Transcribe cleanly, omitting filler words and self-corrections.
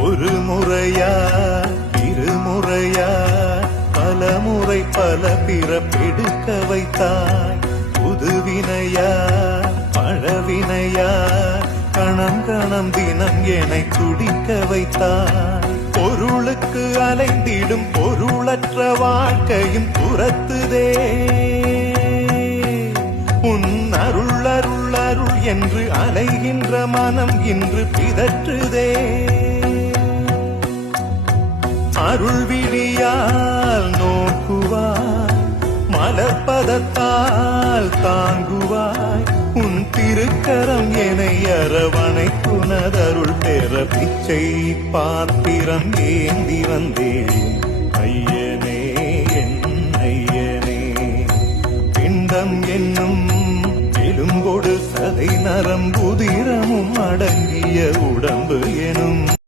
ஒரு முறையா இருமுறையா பலமுறை பல பிறப்பெடுக்க வைத்தாய். புதுவினையா பழவினையா கணம் கணம் தினம் என்னை துடிக்க வைத்தாய். பொருளுக்கு அலைந்திடும் பொருளற்ற வாழ்க்கையும் துரத்துதே. உன் அருள் அருள் அருள் என்று அலைகின்ற மனம் இன்று பிதற்றுதே. அருள் விழியால் நோக்குவாய், மலர்பதத்தால் தாங்குவாய். உன் திருக்கரம் என்னை அரவணைப்புனதருள் பெற பிச்சை பாத்திரம் ஏந்தி வந்தேன். ஐயனே என் ஐயனே, பிண்டம் என்னும் எலும்பொடு சதை நரம்புதிரமும் அடங்கிய உடம்பு எனும்